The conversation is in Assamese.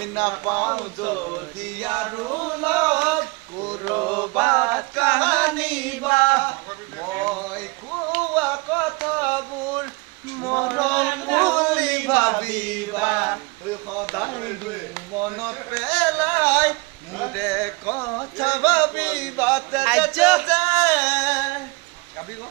মই নাপাওঁ যদি আৰু লগ ক'ৰবাত কাহানি বা মই কোৱা কথাবোৰ মৰম বুলি ভাবিবা সদায় মনত পেলাই মোৰে কথা ভাবিবা গাবি গ